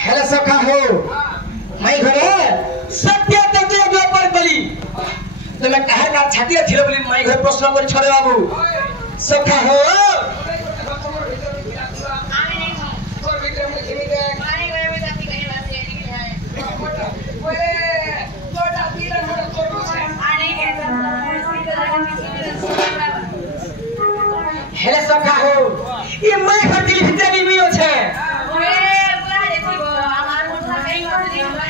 hello सखा हो मैं घरे सत्य तत्व जो पर बली तो मैं कहे का छाती थिलो बली मैं घर प्रश्न कर छोड़े बाबू सखा हो हेलो सखा हो ये मैं घर दिल भीतर भी मियो छे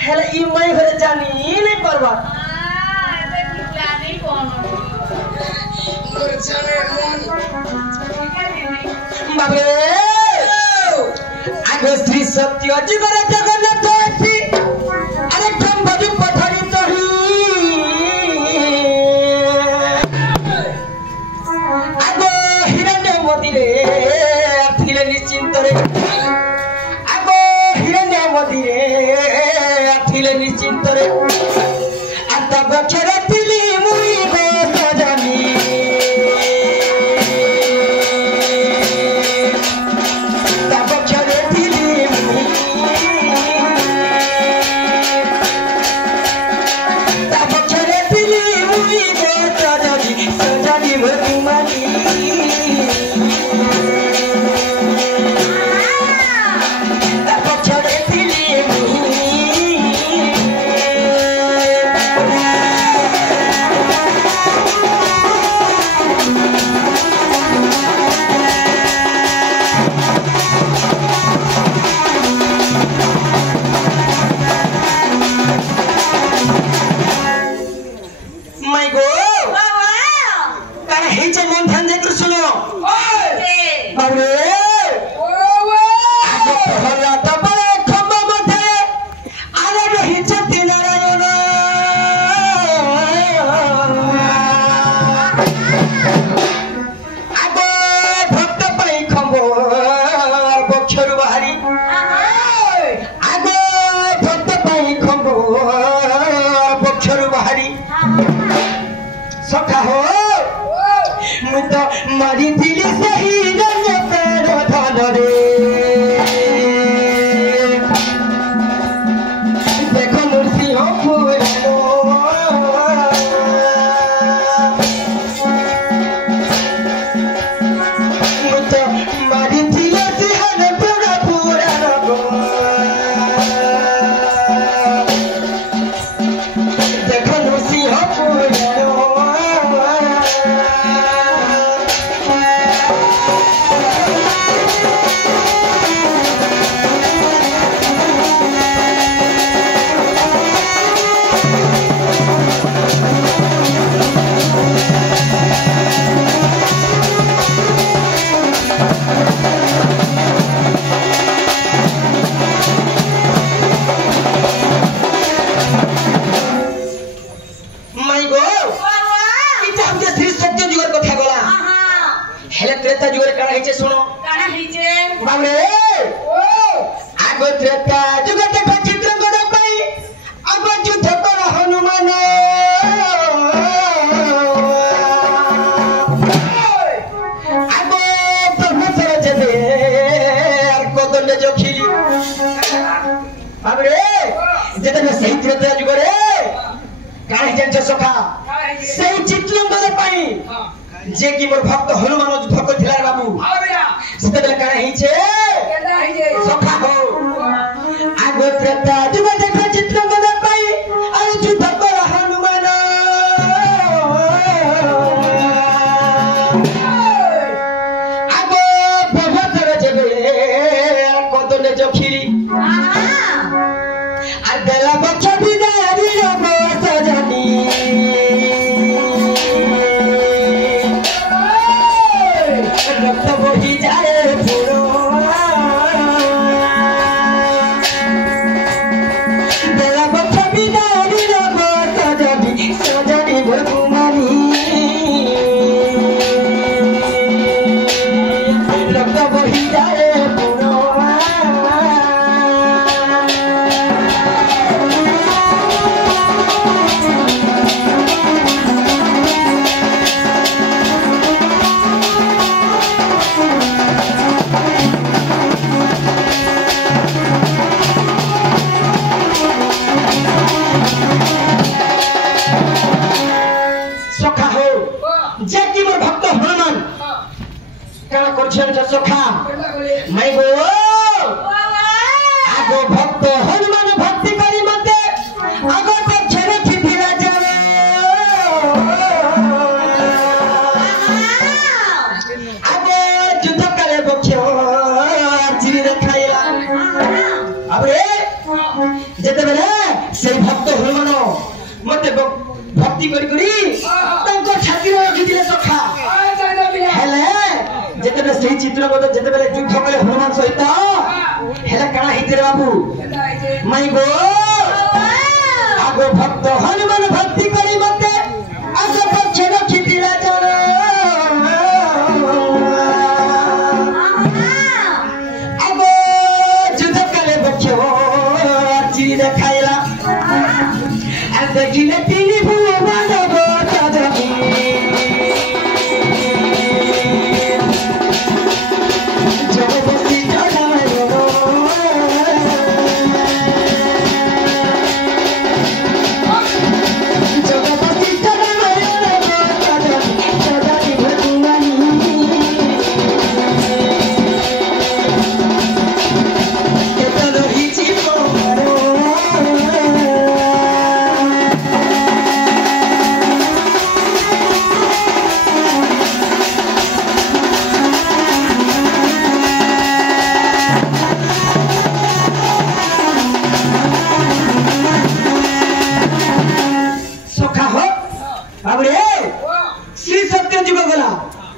हेलो ई मैं घर जानी नहीं परवा मोर जाने मन बाबे आगे श्री सत्य जीवन जगन्नाथ आसी अरे कम बजू पथरी तही आगो हिरण्य मोदिरे थिले निश्चिंत रे आगो हिरण्य मोदिरे थिले निश्चिंत रे आता बचरे तिली मुई गो जानी ता बचरे तिली मुई ता बचरे तिली मुई गो जानी सजानी मोती मानी ता बचरे तिली मुई मैं गो कहीं से मन ध्यान देकर सुनो बाबू आगे पहला तो बड़े खंबा मथे आगे नहीं चलती नारायण आगे भक्त पाई खंबो बक्षर बाहरी आगे भक्त पाई खंबो बक्षर बाहरी सखा हो मैं तो मारी दिल से ही रंग पैरो धन रे देखो मुर्सी हो पुरानो मैं तो मारी दिल से हन पूरा पुरानो देखो मुर्सी हो पुरानो त्रेता जुगर काना हिचे सुनो काना हिचे बाबरे आगो त्रेता जुगर देखो चित्र गदा पाई आगो युद्ध कर हनुमान आगो ब्रह्मचर्य जबे আর কদলে জখিলি বাবরে যেটা সেই त्रेता जुगरे काना हिचे सखा সেই চিত্র গदा पाई जे की मोर भक्त हनुमान भक्त थिला बाबू सेते बेला काना हिचे केना हिचे सखा हो आगो त्रेता जुग देखो चित्र गदा पाई अरे युद्ध कर हनुमान आगो भगवतर जेबे कदले जखिली आ देला बच्चा बिदारी रो सजनी रक्त बही जाए पुरो बाबरे जेते बेले से भक्त हनुमान मते भक्ति करी करी तांको छाती रे रखि दिले सखा हेले जेते बेले से चित्र को जेते बेले युद्ध कले हनुमान सहित हेले काना हिते रे बाबू माई गो आगो भक्त हनुमान भक्ति करी मते आगो पछे रखि दिला जरा आगो युद्ध कले बच्चो चिरी देखाइला आ देखिले तीनी भुवन गोता जमी जगबती जगायो जगबती जगायो गोता जमी सदाई भगवानी केतनो हिची पोरो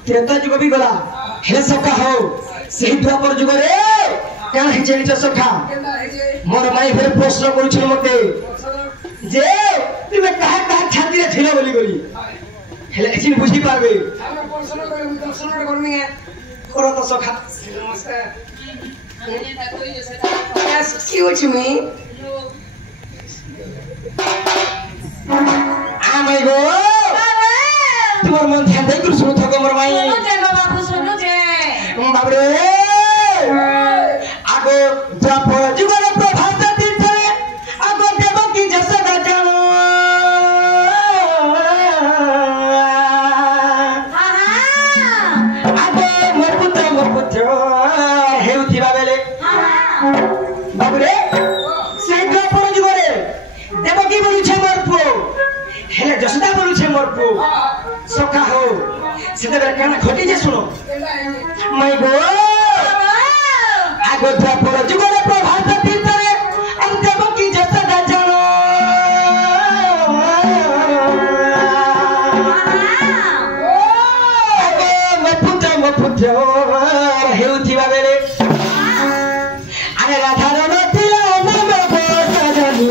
त्रेता जुग भी गला हे सखा हो सही द्वापर जुग रे काहे जेनिच सखा मोर माई फेर प्रश्न करू छ मते जे तुमे काहे छाती रे छिला बोली गली हेले एछि बुझी पाबे हमरा प्रश्न करे दर्शन करमी है करो तो सखा नमस्कार excuse me आ माई गो तुम्हार मन ध्यान दे कर सुनो थको मोर माई सुनो जे बाबू सुनो जे बाबरे आगो द्वापर जुगर प्रभात तीर्थरे आगो देवकी जसोदा जानो आगो मोर पुत्र हेउथिबा बेले बाबरे से द्वापर जुगरे देवकी बोलु छे मोर पो हेले जसोदा बोलु छे मोर पो सखा हो सेते बेर काना खटी जे सुनो माई गो आगो द्वापर जुगरे प्रभात तीर्थरे अंतबकी जसोदा जानो आगो म पुत्र हेउथिबा बेले आरे राधा रतिला नाम गोता जनी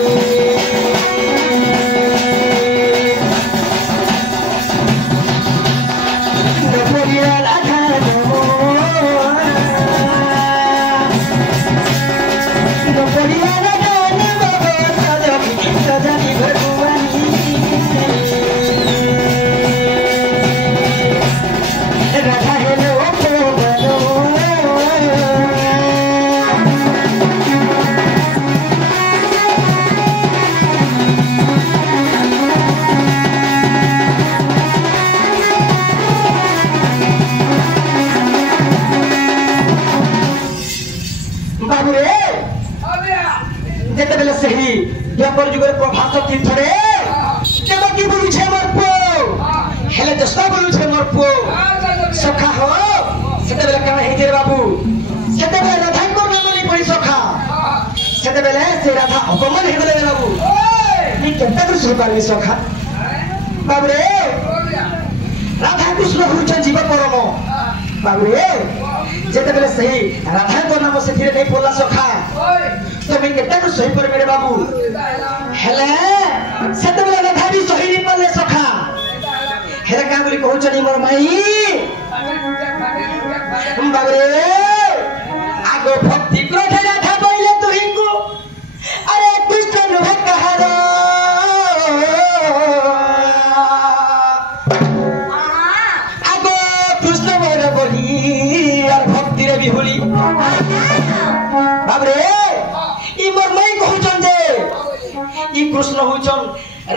द्वापर जुगर प्रभात तीर्थरे देवकी बोलु छे मोर पो हेले जसोदा बोलु छे मोर पो सखा हो सेते बेले काना हे रे बाबू सेते बेले राधा को नाम नहीं पड़ी सखा सेते बेले से राधा अपमान हे गेले बाबू नी केता कर सुन पारबी सखा बाबू रे राधा कृष्ण होछ जीव परम बाबू रे जेते बेले सही राधा को नाम से धीरे नहीं बोला सखा तुम्हें केता को सही पर मेरे बाबू हेले सेते बेले राधा भी सही नहीं पले सखा हेले का बोली कहू चनी मोर माई बाबू रे आगो भक्ति क्रोध राधा बोले तुही को अरे कृष्ण नुहे कहारो आगो कृष्ण मोर बोली और भक्ति रे भी होली बाबू रे ई मोर माई कहू चन जे ई कृष्ण होचन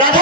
राधा